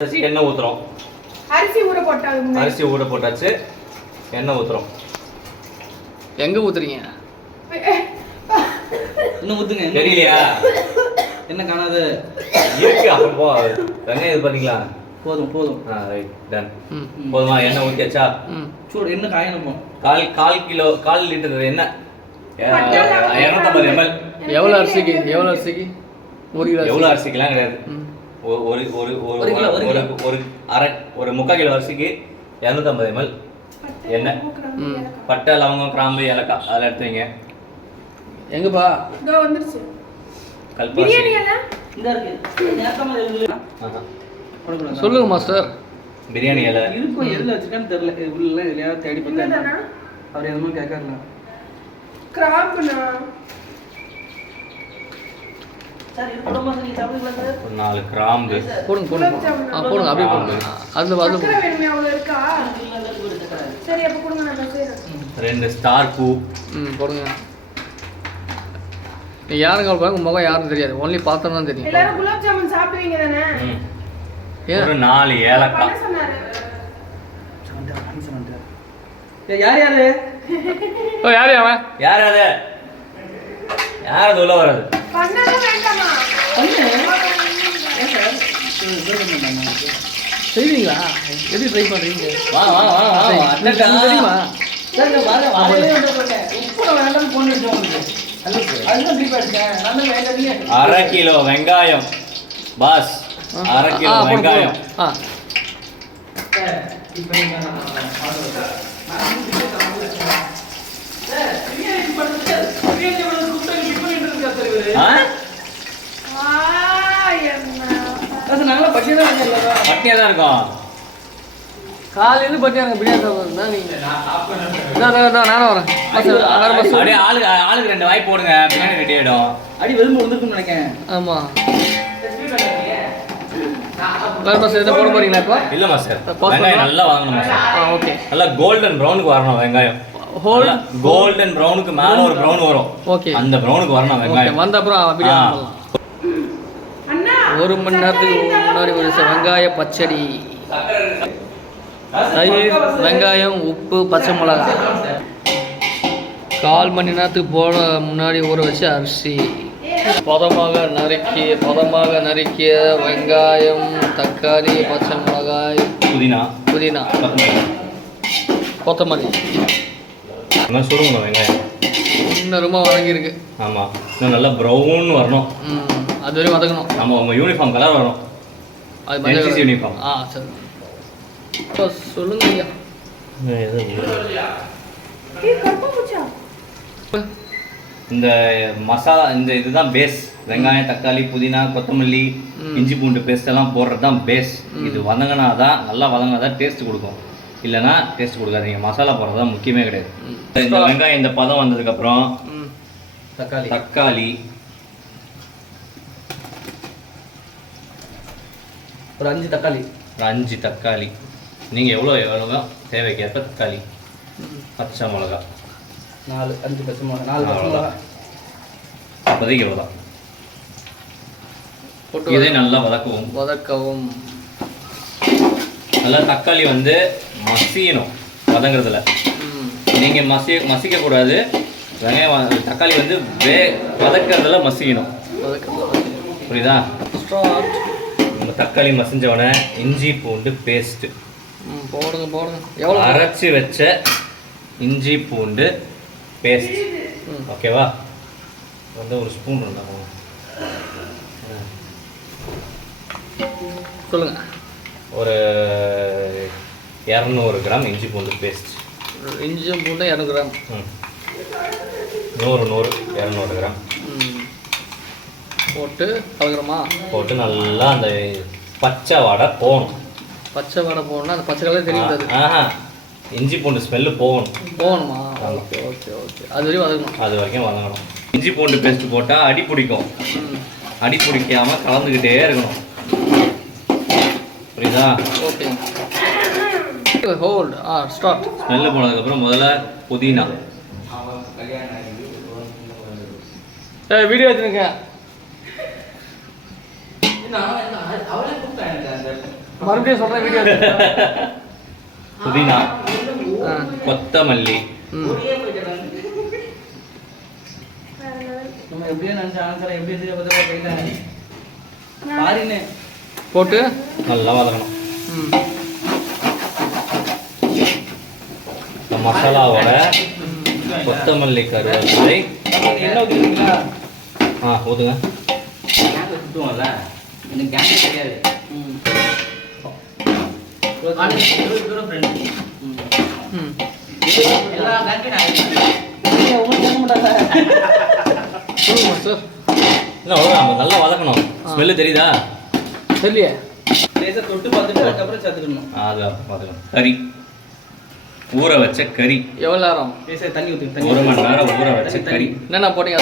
எண்ணெய் ஊத்துறோம். அரிசி ஊற போட்டாச்சு. எண்ணெய் ஊத்துறோம். எங்க ஊத்துறீங்க? இன்னும் ஊத்துங்க. தெரியலையா? என்ன காணாது இருக்கு. அப்புறம் போ. வெங்காயம் இது பண்ணீங்களா? போதும். Right ton. போதுமா? எண்ணெய் ஊத்தியாச்சா? சூடு என்ன காயணும். கால் லிட்டர் எண்ணெய். 250 ml. எவ்வளவு அரிசிக்கு? எவ்வளவு அரிசிக்குலாம் கிடையாது. ஒரு 3/4 கிலோ அரிசிக்கு 250 ml எண்ணெய். பட்டை, லவங்கம், கிராம்பு, ஏலக்காய் அதெல்லாம் எடுத்துங்க. எங்கப்பா? இதோ வந்துருச்சு. கல்பாசி பிரியாணி எல்லாம் இந்த இருக்கு. நேத்தமா இல்ல. சொல்லுங்க மாஸ்டர். பிரியாணி இலை இருக்கும். எதுல வச்சிருக்கான்னு தெரியல. உள்ள எதையா தேடி பார்த்தா அவர் எதுவும் கேட்கறல. கிராம்புனா சார் இது குடும்ப சரி சாப்பிடுங்களா சார்? ஒரு 4 கிராம்பு போடுங்க. போடுங்க அப்படியே போடுங்க. அதுல வேணுமே அவ்வளவு இருக்கா? சரி அப்ப கொடுங்க நான் செய்றேன். 2 ஸ்டார் பூ போடுங்க. நீ யாருங்க பாருங்க, முகம் யாரும் தெரியாது, ஒன்லி பார்த்தா தான் தெரியும். எல்லாரும் குலாப் ஜாமுன் சாப்பிடுவீங்க தானே? ஒரு 4 ஏலக்காய். யார் அது உள்ள வராது. பண்ணவே வேண்டாமா? செய்வீங்களா? எப்படி ட்ரை பண்றீங்க? வா தெரியுமா? சார் நான் பாரு வரவே வந்தேன். உப்பு வேண்டாம் போன் வெச்சோம் உங்களுக்கு. அதுதான் திருப்பி அடிச்சேன். நான் வேண்டாம்னே. 1/2 கிலோ வெங்காயம் பாஸ். 1/2 கிலோ வெங்காயம். சார் இப்போ நீங்க பட்டியா தான் இருக்கும். காலையில பட்டியாங்க பிரியாணி சாப்பிடுறா நீங்க? நானும் வரேன். அப்படியே ஆளுக்கு 2 வாய் போடுங்க. பிரியாணி ரெடி ஆயிடும். அடி வெறும் வந்துருக்குன்னு நினைக்கிறேன். ஆமா. வேற மாஸ்டர் இதை போட போறீங்களா இப்போ? இல்ல மாஸ்டர், வெங்காயம் நல்லா வாங்கணும் மாஸ்டர். ஓகே. நல்லா கோல்டன் ப்ரௌனுக்கு வரணும் வெங்காயம். கோல்டன் ப்ரௌனுக்கு மேல ஒரு ப்ரௌன் வரும். ஓகே, அந்த ப்ரௌனுக்கு வரணும் வெங்காயம். வந்த அப்புறம் பிரியாணி பண்ணலாம். 1 மணி நேரத்துக்கு முன்னாடி ஒரு வெங்காய பச்சடி, தயிர், வெங்காயம், உப்பு, பச்சை மிளகாய். 1/4 மணி நேரத்துக்கு போட முன்னாடி ஊற வச்ச அரிசி, பதமாக நறுக்கிய வெங்காயம், தக்காளி, பச்சை மிளகாய், புதினா, கொத்தமல்லி. சுருங்கணும் வெங்காயம். இன்னும் ரொம்ப வதங்கியிருக்கு. ஆமா, இன்னும் நல்லா ப்ரௌன் வரணும். அது வரையும் வதக்கணும். நம்ம உங்க யூனிஃபார்ம் கலர் வரணும். அது என்சிசி யூனிஃபார்ம். சரி. இப்போ சொல்லுங்க ஐயா. இந்த மசாலா, இந்த இதுதான் பேஸ். வெங்காயம், தக்காளி, புதினா, கொத்தமல்லி, இஞ்சி பூண்டு பேஸ்ட் எல்லாம் போடுறது தான் பேஸ். இது வதங்கினாதான், நல்லா வதங்கினாதான் டேஸ்ட் கொடுக்கும். இல்லைன்னா டேஸ்ட் கொடுக்காதீங்க. மசாலா போடுறது தான் முக்கியமே கிடையாது. இந்த வெங்காயம் இந்த பதம் வந்ததுக்கப்புறம் தக்காளி ஒரு 5 தக்காளி. நீங்கள் எவ்வளோ தேவைக்கேற்ப தக்காளி, பச்சை மிளகா 5 பச்சை மிளகா, 4 பச்சை மிளகா. அப்போதைக்கு இவ்வளோதான். இதை நல்லா வதக்கவும். நல்லா தக்காளி வந்து மசியணும். வதங்குறதுல நீங்கள் மசிக்க கூடாது. வெங்காயம் தக்காளி வந்து வதக்கிறதுல மசிக்கணும். புரியுதா? தக்காளி மசிஞ்சவன இஞ்சி பூண்டு பேஸ்ட் போடுங்க. அரைச்சி வச்ச இஞ்சி பூண்டு பேஸ்ட். ஓகேவா? வந்து ஒரு ஸ்பூன் இருந்தாங்க. சொல்லுங்க. ஒரு 200 கிராம் இஞ்சி பூண்டு பேஸ்ட். இஞ்சி பூண்டு 200 கிராம். 200 கிராம் போட்டு கலக்கிறோமா? போட்டு நல்லா அந்த பச்சை வாடை போகணும். அந்த பச்சை கலர் தெரியாது. இஞ்சி பூண்டு ஸ்மெல்லு போகணுமா? ஓகே. அது வரைக்கும் வதங்கணும். இஞ்சி பூண்டு பேஸ்ட் போட்டால் அடி பிடிக்கும். அடி பிடிக்காமல் கலந்துக்கிட்டே இருக்கணும். புரியுதா? ஓகே. Hold start. ஸ்மெல்லு போனதுக்கப்புறம் முதல்ல புதினா. வீடியோ எடுத்துருங்க. மறுபடியும் சொல்கிறேன் வீடியோ. புதினா, கொத்தமல்லி, நம்ம எப்படியோ நினைச்ச ஆன்சரை எப்படி செய்ய பார்த்தா போயிட்டாங்க பாருன்னு போட்டு நல்லா வதக்கணும். ம் இந்த மசாலாவோட கொத்தமல்லி கருவேப்பிலை என்ன ஊற்றுறீங்களா? ஊற்றுங்க. ஊற்றுவோம்ல எனக்கு கேங் தெரியாது. ம் எல்லா கேங்கும் நான் உங்களுக்கு மாட்டாங்க. சொல்லுங்க சார். இல்லை அவ்வளோதான், நல்லா வதக்கணும். ஸ்மெல்லு தெரியுதா? தெரியலையே. லேசாக தொட்டு பார்த்துட்டு அதுக்கப்புறம் சேர்த்துக்கணும். அது பார்த்துக்கணும். கறி, ஊற வச்ச கறி. எவ்வளோ நேரம்? லேசாக தண்ணி ஊற்றி 1 மணி நேரம் ஊற வச்ச கறி. என்னென்ன போட்டீங்க?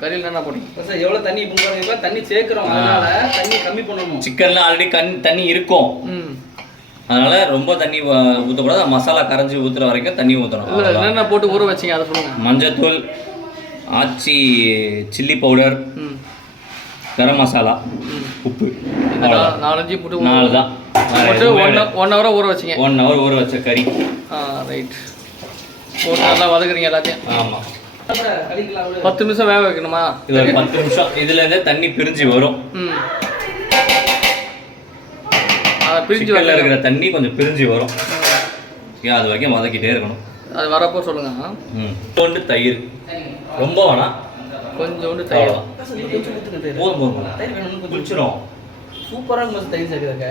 கறியில் என்னென்ன போட்டீங்க? சார் எவ்வளோ தண்ணி இப்போ பாருங்க, தண்ணி சேர்க்குறோம், அதனால தண்ணி கம்மி பண்ணணும். சிக்கன்ல ஆல்ரெடி தண்ணி இருக்கும், ம் அதனால ரொம்ப தண்ணி ஊற்றக்கூடாது. மசாலா கரைஞ்சி ஊற்றுற வரைக்கும் தண்ணி ஊற்றணும். இல்லை என்னென்ன போட்டு ஊற வச்சிங்க அதை சொல்லுங்கள். மஞ்சத்தூள், ஆச்சி சில்லி பவுடர், ம் கரம் மசாலா, உப்பு, இந்த 4-5 போட்டு 4 தான். போட்டு 1 hour ஊற வச்சிங்க. 1 hour ஊற வச்ச கறி. ரைட். போட்டு நல்லா வதக்குறீங்க எல்லாத்தையும். ஆமாம், அடிக்கலாம். 10 நிமிஷம் வேக வைக்கணுமா? இது ஒரு 10 நிமிஷம். இதுலேருந்தே தண்ணி பிரிஞ்சு வரும். ம் அதை பிரிஞ்சு சிக்கன்ல இருக்கிற தண்ணி கொஞ்சம் பிரிஞ்சு வரும். அது வரைக்கும் வதக்கிட்டே இருக்கணும். அது வரப்போ சொல்லுங்க. கொஞ்சோண்டு தயிர், ரொம்ப வேணாம், கொஞ்சோண்டு தயிர். போதும் போதும், குளிச்சிடும். சூப்பராக இருக்கும் தயிர் சேர்க்குறாங்க.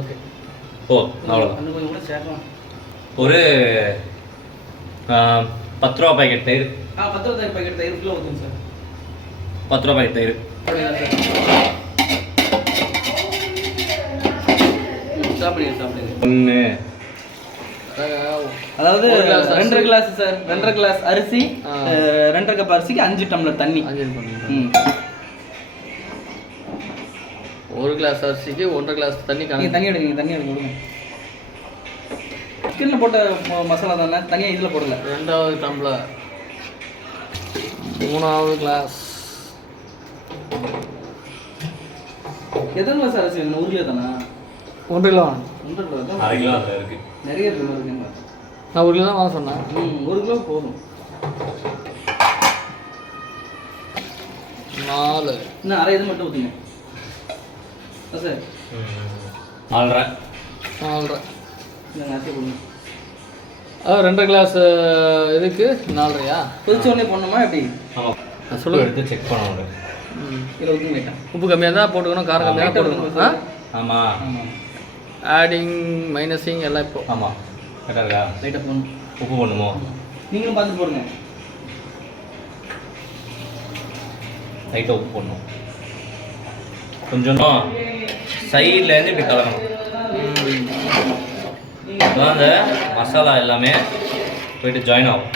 ஓகே அவ்வளோதான். இன்னும் கொஞ்சம் கூட சேர்க்கலாம். ஒரு 10 ரூபா பாக்கெட் தயிர். 10 ரூபாய் பாக்கெட் தயிர் கிலோ ஊற்றுங்க சார். 10 ரூபா பாக்கெட் தயிர். சாப்பிடுங்க. 1 அதாவது 2.5 கிளாஸ் சார், 2.5 கிளாஸ் அரிசி, 2.5 கப் அரிசிக்கு 5 டம்ளர் தண்ணி. 1 கிளாஸ் அரிசிக்கு 1.5 கிளாஸ் தண்ணி. நீங்கள் தண்ணி எடுங்க, தண்ணி எடுங்க விடுங்க. சிக்கனில் போட்ட மசாலா தானே, தனியாக இதில் போடல. 2வது டம்ளர், 3வது கிளாஸ். எத்தனை கிளாஸ் அரிசி வேணும்? 1 கிலோ தானே? 1 கிலோ. 1.5 கிலோ தான். 1/2 கிலோ அதில் இருக்குது. நிறைய இருக்கு மாதிரி இருக்குங்க. நான் 1 கிலோ தான் வாங்க சொன்னேன். 1 கிலோ போதும். 4 இன்னும் அரை இது மட்டும் ஊற்றுங்க சார். 4.5. இந்த அரிசி போடுங்க. 2.5 கிளாஸ் இதுக்கு 4.5யா? கொதிச்ச உடனே போடணுமா எப்படி? ஆமாம், நான் சொல்லுங்கள். எடுத்து செக் பண்ணணும். இதில் ஊற்றுங்க லைட்டாக. உப்பு கம்மியாக தான் போட்டுக்கணும், காரம் கம்மியாக தான் போட்டுக்கணும். ஆமாம் ஆமாம், ஆடிங் மைனஸிங் எல்லாம் இப்போ. ஆமாம், கரெக்டாக இருக்கா? லைட்டாக போடணும். உப்பு போடணுமோ? நீங்களும் பார்த்துட்டு போடுங்க. லைட்டாக உப்பு போடணும். கொஞ்சம் சைட்லேருந்து இப்படி கலக்கணும். அப்போதான் அந்த மசாலா எல்லாமே போயிட்டு ஜாயின் ஆகும்.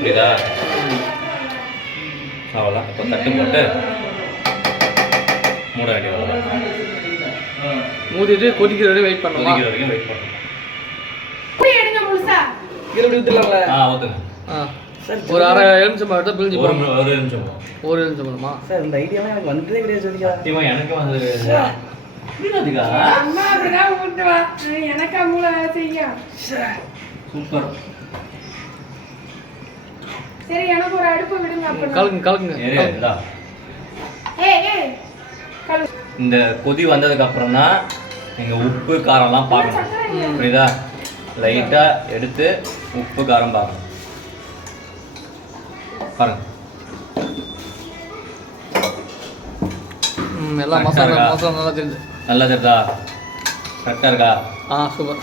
புரியுதா? அவ்வளோதான். இப்போ தட்டு போட்டு மூட வேண்டியது. மூடிட்டு கொதிக்கிற வரைக்கும் வெயிட் பண்ணுவோம். கொதிக்கிற வரைக்கும் வெயிட் பண்ணணும். எடுங்க முழுசா. இதில் எப்படி ஊற்றலாம்ல? ஊற்றுங்க. ஒரு அரை எலுமிச்சம்பழம் எடுத்து பிழிஞ்சு ஒரு போடணும். ஒரு நிமிஷம் போதும். ஒரு எலுமிச்சம்பழமா? சார் இந்த ஐடியாலாம் எனக்கு வந்ததே கிடையாது. சொல்லிக்கா சத்தியமா எனக்கு வந்து அம்மா அப்படிதான் ஊட்டுவா. எனக்கா மூளை வேலை செய்யும். சூப்பர். சரி எனக்கு ஒரு அடுப்பு விடுங்க அப்ப. கலக்குங்க கலக்குங்க. ஏய் கலு. இந்த கொதி வந்ததுக்கு அப்புறம் தான் நீங்க உப்பு காரம்லாம் பார்க்கணும். புரியுதா? லைட்டா எடுத்து உப்பு காரம் பார்க்கணும். பாருங்க. எல்லாம் மசாலா மசாலா நல்லா தெரியுது. நல்லா தெரியுதா? கரெக்டாக இருக்கா? சூப்பர்.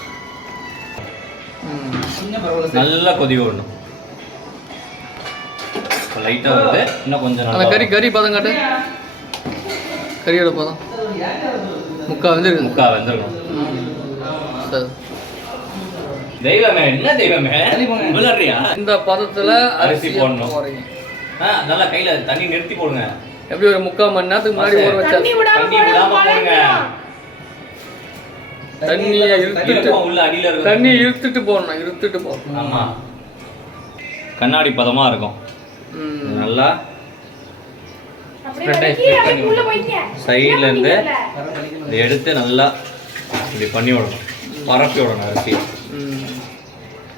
சின்ன பரவாயில்ல. நல்லா கொதி விடணும். லைட்டாக வருது, இன்னும் கொஞ்சம் அந்த நல்லா கறி பதம் காட்டு. கறியோட பதம் முக்கா வந்துருக்கு. முக்கா வெந்துருக்கும். சரி. தெய்வமே, என்ன தெய்வமே விளையாடுறியா? இந்த பதத்தில் அரிசி அரிசி போடணும். போடுறீங்க. நல்லா கையில தண்ணி நிறுத்தி போடுங்க. எப்படி ஒரு 3/4 மணி நேரத்துக்கு முன்னாடி ஊற வச்சா தண்ணி விடாம தண்ணி விடாம போடுங்க. தண்ணியை இழுத்துட்டு உள்ள அடியில இருக்கு. தண்ணி இழுத்துட்டு போடணும். இழுத்துட்டு போடணும். ஆமா, கண்ணாடி பதமா இருக்கும். நல்லா அப்படியே உள்ள போய்ங்க. சைடுல இருந்து இதை எடுத்து நல்லா இப்படி பண்ணி விடணும், பரப்பி விடணும் அரிசி.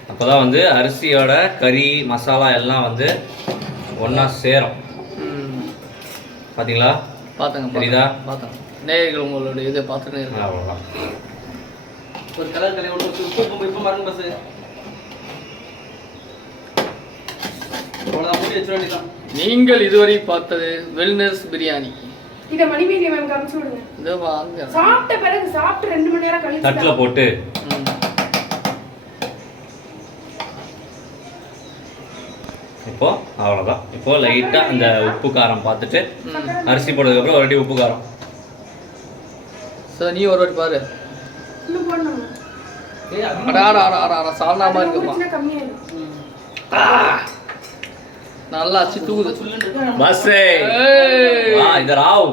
அப்போ தான் வந்து அரிசியோட கறி மசாலா எல்லாம் வந்து ஒன்றா சேரும். பார்த்தீங்களா? பார்த்துங்க தெரியுதா? பார்த்தேன். நேயர்கள் உங்களோட இதை பார்த்துட்டு இருக்கேன். அவ்வளோதான். ஒரு கலர் கலையை விட்டு இப்போ மறந்து பஸ் அவ்வளோதான், மூடி வச்சிட வேண்டியதான். நீங்கள் இதுவரை பார்த்தது வெல்னஸ் பிரியாணி. இதை மணிமேகலை மேம் காமிச்சு விடுங்க. இதோ வாங்க. சாப்பிட்ட பிறகு சாப்பிட்டு 2 மணி நேரம் கழிச்சு தட்டில் போட்டு இப்போ அவ்வளோதான். இப்போ லைட்டாக அந்த உப்பு காரம் பார்த்துட்டு அரிசி போட்டதுக்கப்புறம் ஒரு வாட்டி உப்பு காரம். சார் நீ ஒரு வாட்டி பாரு. இன்னும் போடணும். அடா சால்னாமா இருக்குமா? சின்ன கம்மியாயிடும். நல்லா அச்சு தூக்குது. பஸ் இது ராவ்.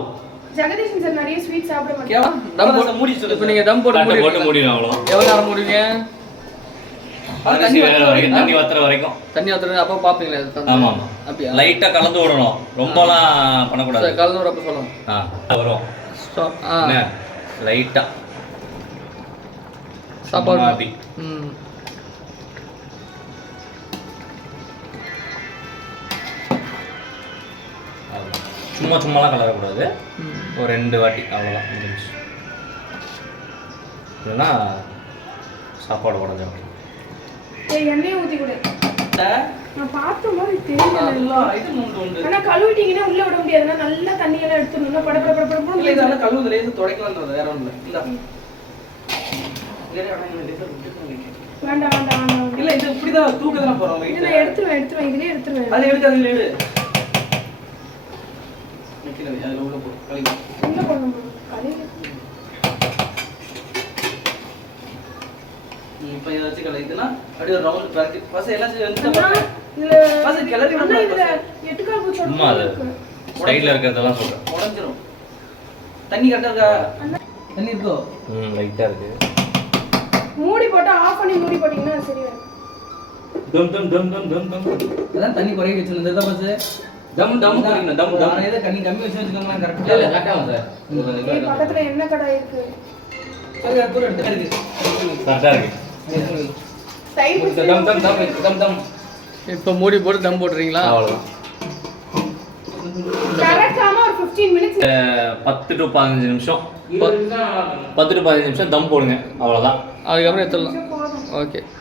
ஜெகதீஷன் சார் நிறைய ஸ்வீட் சாப்பிட மாட்டாங்க. தம் போட்டு மூடி சொல்லு. இப்போ நீங்க தம் போட்டு தட்டை போட்டு மூடி மூடிடும். அவ்வளோதான். எவ்வளோ நேரம் மூடுவீங்க? அரிசி வேகிற வரைக்கும், தண்ணி வத்துற வரைக்கும். தண்ணி ஊற்றுறது அப்போ பார்ப்பீங்களா? ஆமாம் ஆமாம். அப்படியா? லைட்டாக கலந்து விடணும், ரொம்பலாம் பண்ணக்கூடாது. சரி, கலந்து விடப்ப சொல்லணும். வரும் ஆ என்ன லைட்டாக சாப்பாடு அப்படி. சும்மா சும்மாலாம் கலரக்கூடாது, ஒரு 2 வாட்டி அவ்வளோதான் முடிஞ்சு. இல்லைன்னா சாப்பாடு உடஞ்சிடும். ஏய் எண்ணெய் ஊத்தி கொடு. நான் பார்த்த மாதிரி தெரியல. ஆனா கழுவிட்டீங்கன்னா உள்ள விட முடியாதுன்னா நல்லா தண்ணி எல்லாம் எடுத்துடணும்னா பட பட பட பட இல்லை இதெல்லாம் கழுவுது லேசு துடைக்கலான்றது வேற ஒன்றும் இல்லை. வேண்டாம் வேண்டாம் வேண்டாம். இல்லை இது இப்படிதான் தூக்க தானே போகிறோம். இது நான் எடுத்துருவேன் இதுலயே எடுத்துருவேன். அதை எடுத்து அதில் எடு. அதில் உள்ள போ கழுவி. என்ன பண்ணணும்? கழுவி இப்போ இதை வச்சு கழுவிதுன்னா அப்படியே ஒரு ரவுண்ட் பரட்டி பசை எல்லாம் வந்து இதுல பசை கிளறி அண்ணா இதுல எட்டுக்கால் பூச்சி சும்மா அது சைடில் இருக்கிறதெல்லாம் சொல்கிறேன். உடஞ்சிரும். தண்ணி கரெக்டாக இருக்கா? தண்ணி இருக்கோ? லைட்டாக இருக்குது. மூடி போட்டா ஆஃப் பண்ணி மூடி போட்டீங்கன்னா சரி வரும். தம் தம் தம் தம் தம் தம். அதான் தண்ணி குறைய வச்சிருந்தது இந்த பஸ் தம் தம் குடிக்கணும். தம் தம். நான் இதை தண்ணி கம்மி வச்சு வச்சுக்கோங்களேன். இல்லை இல்லை கரெக்டாக கரெக்டாக சார். பக்கத்துல எண்ணெய் கடை இருக்கு. சரி அது கூட எடுத்து இருக்கு. கரெக்டாக இருக்கு. தயிர் தம் தம் தம் தம் தம். இப்போ மூடி போட்டு தம் போட்டுறீங்களா? அவ்வளோதான். கரெக்டாம ஒரு 15 மினிட்ஸ் 10 to 15 நிமிஷம் 10 to 15 நிமிஷம் தம் போடுங்க. அவ்வளோதான். அதுக்கப்புறம் எடுத்துடலாம். போதும். ஓகே.